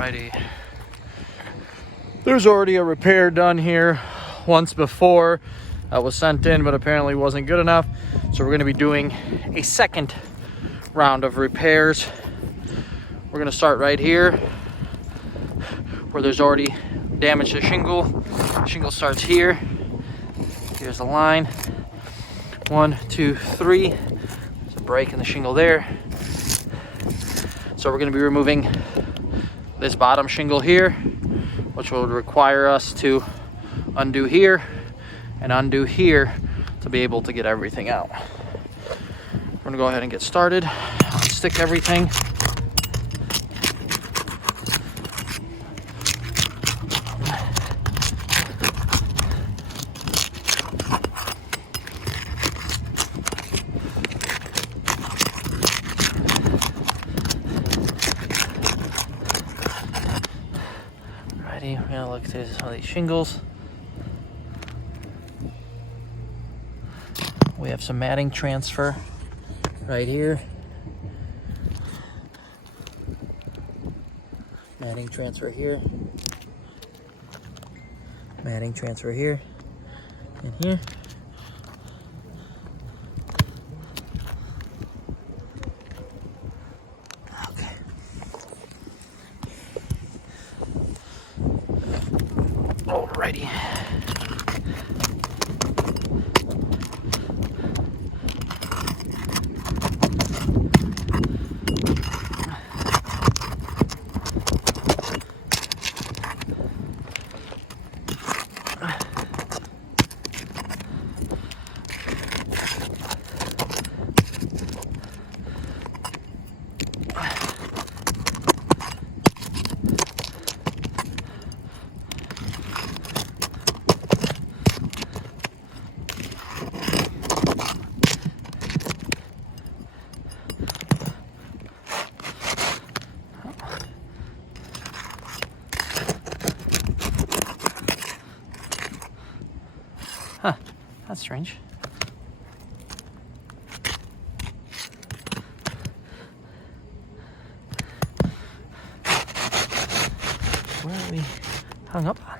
Alrighty. There's already a repair done here once before that was sent in, but apparently wasn't good enough. So we're going to be doing a second round of repairs. We're going to start right here where there's already damage to shingle. Shingle starts here. Here's the line. 1, 2, 3. There's a break in the shingle there. So we're going to be removing this bottom shingle here, which will require us to undo here and undo here to be able to get everything out. We're going to go ahead and get started. Stick everything. We're gonna look through some of these shingles. We have some matting transfer right here. Matting transfer here. Matting transfer here and here. Alrighty. Huh, that's strange. Where are we hung up on?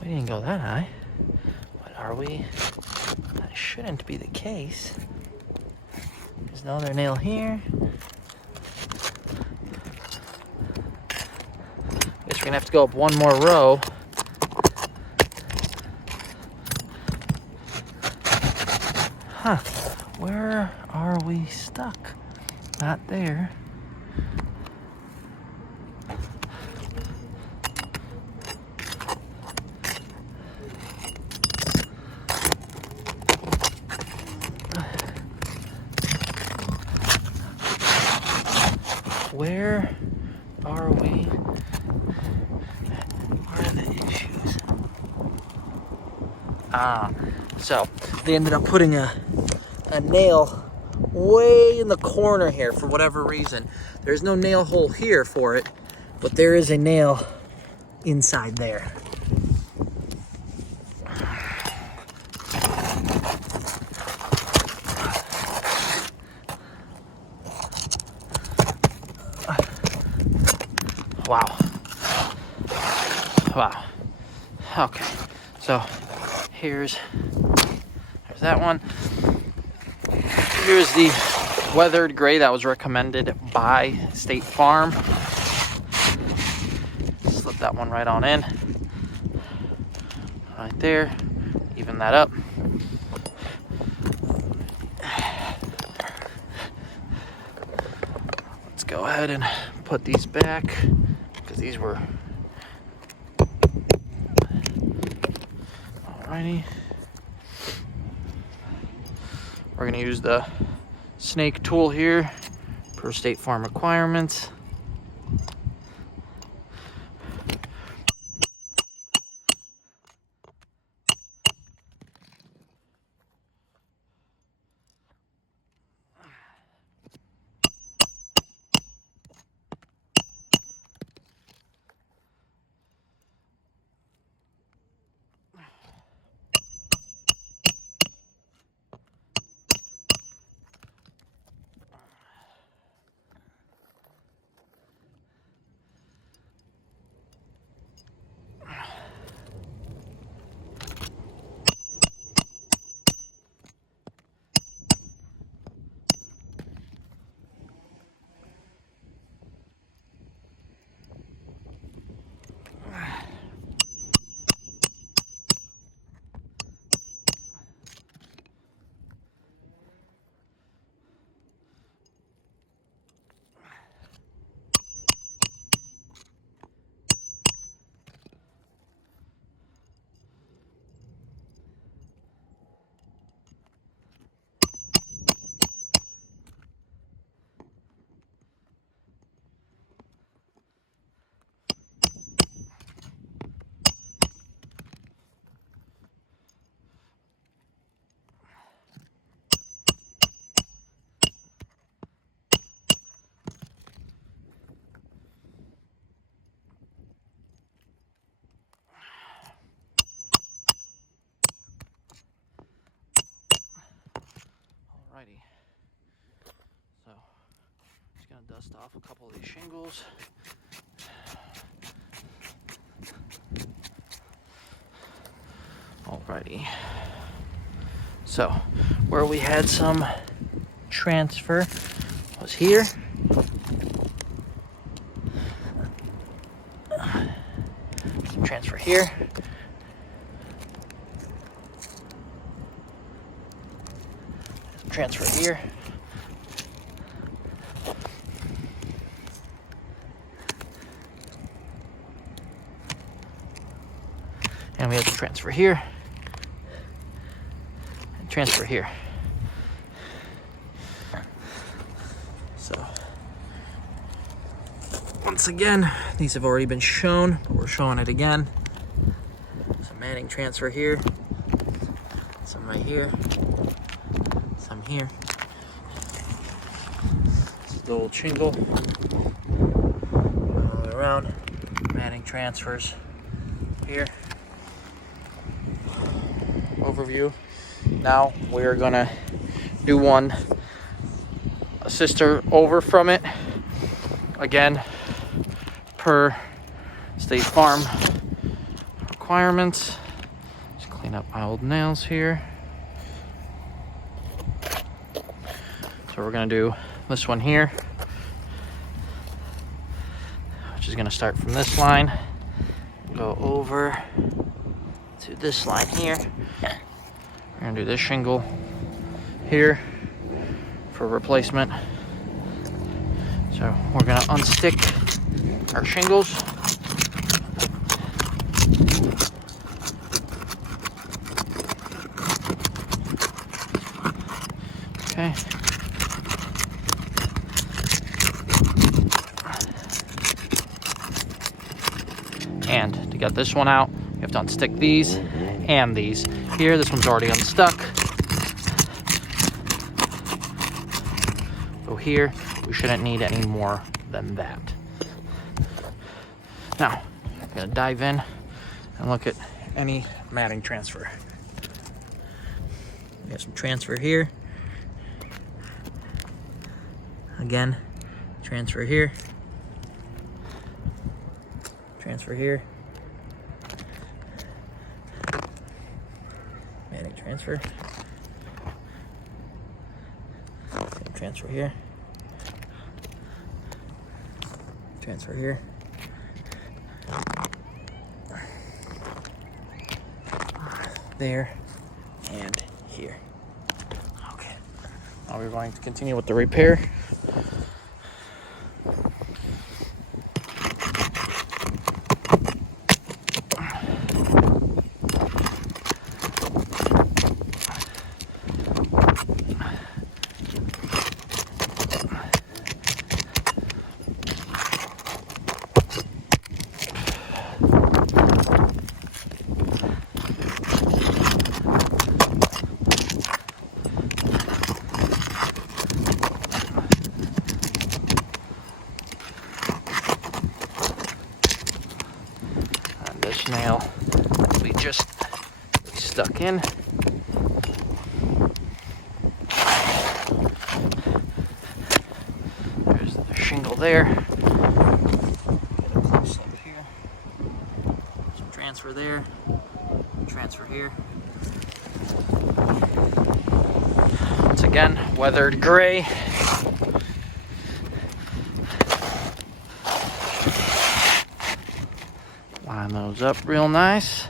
We didn't go that high. But are we? That shouldn't be the case. There's another nail here. Guess we're gonna have to go up one more row. Huh, where are we stuck? Not there. Where are we? Where are the issues? So they ended up putting a nail way in the corner here for whatever reason. There's no nail hole here for it, but there is a nail inside there. Wow. Wow. Okay. So there's that one. Here's the weathered gray that was recommended by State Farm. Slip that one right on in. Right there. Even that up. Let's go ahead and put these back because these were. Alrighty. We're going to use the snake tool here per State Farm requirements. Alrighty. So, just gonna dust off a couple of these shingles. Alrighty. So, where we had some transfer was here. Some transfer here. Some transfer here. And we have some transfer here. And transfer here. So, once again, these have already been shown, but we're showing it again. Some matting transfer here. Some right here. Some here. This is the old shingle. All the way around. Matting transfers here. Overview. Now we're gonna do one a sister over from it again per State Farm requirements. Just clean up my old nails here. So we're gonna do this one here, which is gonna start from this line, go over to this line here. We're gonna do this shingle here for replacement. So we're gonna unstick our shingles. Okay. And to get this one out, you have to unstick these and these. Here, this one's already unstuck. So here, we shouldn't need any more than that. Now, I'm gonna dive in and look at any matting transfer. We have some transfer here. Again, transfer here. Transfer here. Matting transfer. Transfer here. Transfer here. There and here. Okay. Now we're going to continue with the repair. Nail we just stuck in. There's the shingle there. Get a close up here. Some transfer there. Transfer here. Once again, weathered gray. Line those up real nice.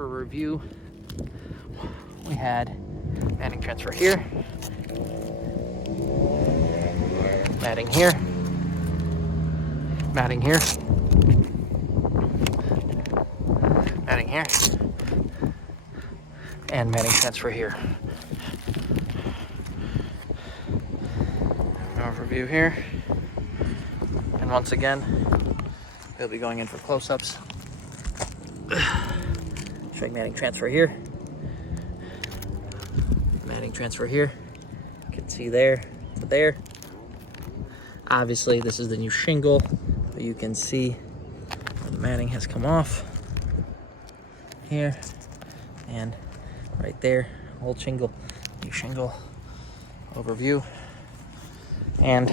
per review, we had matting transfer here, matting here, matting here, matting here, and matting transfer here. Overview here, and once again, we'll be going in for close-ups. Showing matting transfer here, matting transfer here. You can see there to there. Obviously, this is the new shingle, but you can see the matting has come off here and right there. Old shingle, new shingle overview. And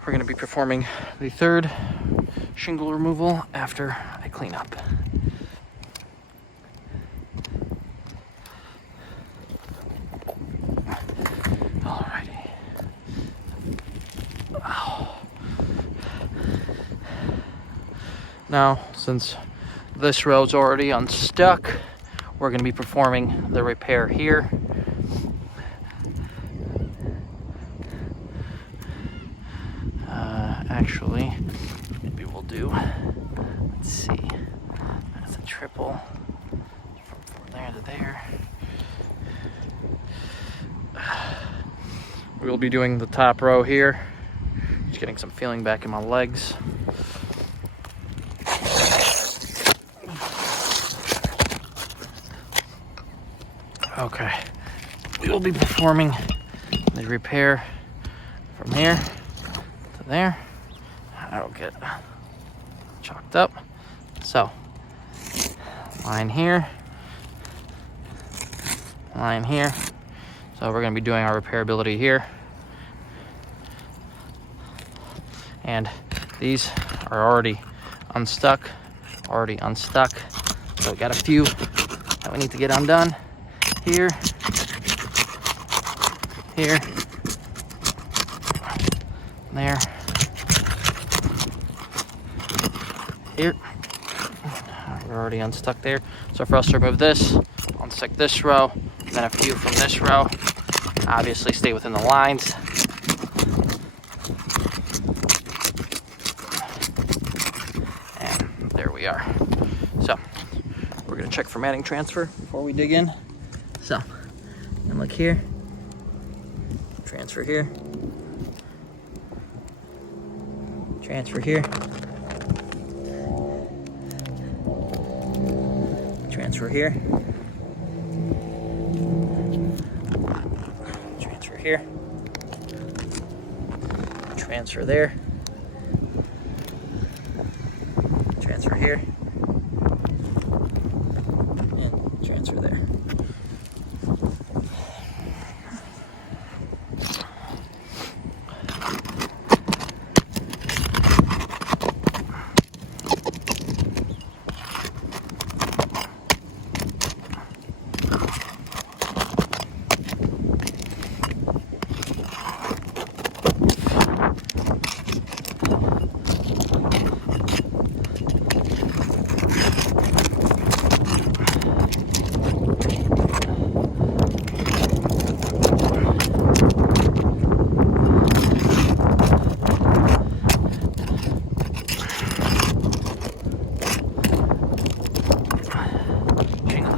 we're going to be performing the third shingle removal after I clean up. Alrighty. Now, since this row's already unstuck, we're going to be performing the repair here. Actually, maybe we'll do, let's see, that's a triple from there to there. We'll be doing the top row here. Just getting some feeling back in my legs. Okay, we will be performing the repair from here to there. That'll get chalked up. So, line here, line here. So we're going to be doing our repairability here. And these are already unstuck. So we got a few that we need to get undone. Here, here, there, here. We're already unstuck there. So for us to remove this, unstick this row, then a few from this row. Obviously stay within the lines. And there we are. So we're gonna check for matting transfer before we dig in. So, and look here, transfer here, transfer here, transfer here, transfer here, transfer there, transfer here, and transfer there.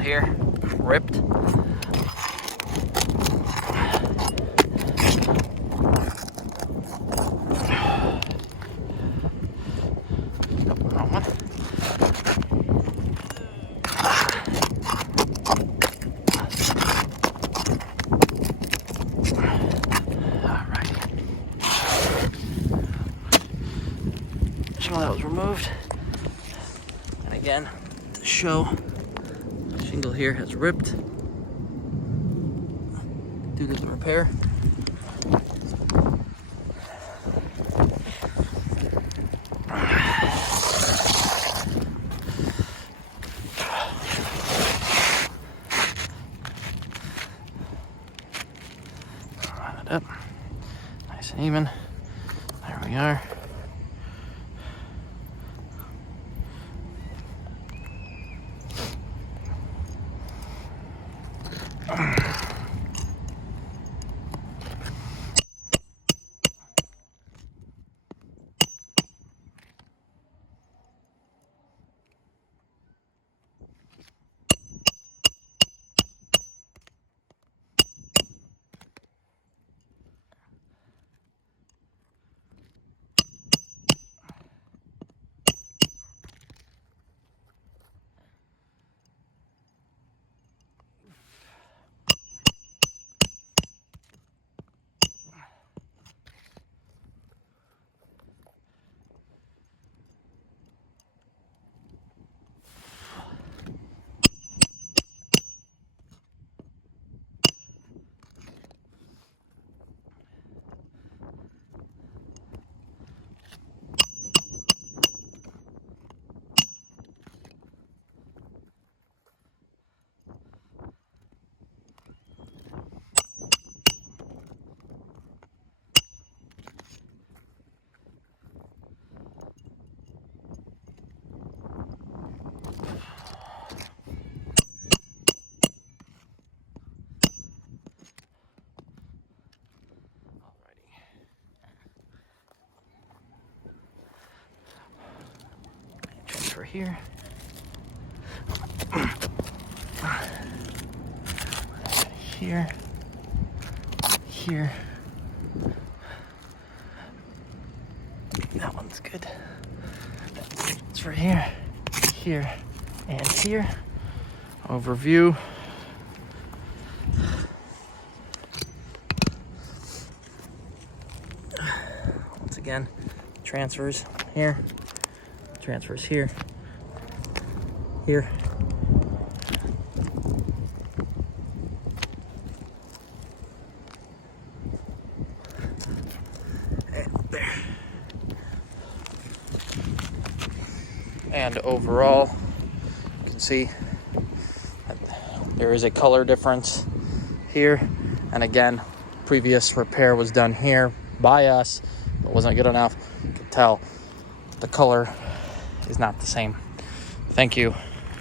Here, ripped. Shingle that was removed, and again to show. Shingle here has ripped due to the repair. Line it up, nice and even. There we are. here. Here. Here. That one's good. It's right here. Here. And here. Overview. Once again, transfers here. Transfers here. Here. There. And overall, you can see that there is a color difference here. And again, previous repair was done here by us. It wasn't good enough. You can tell the color is not the same. Thank you.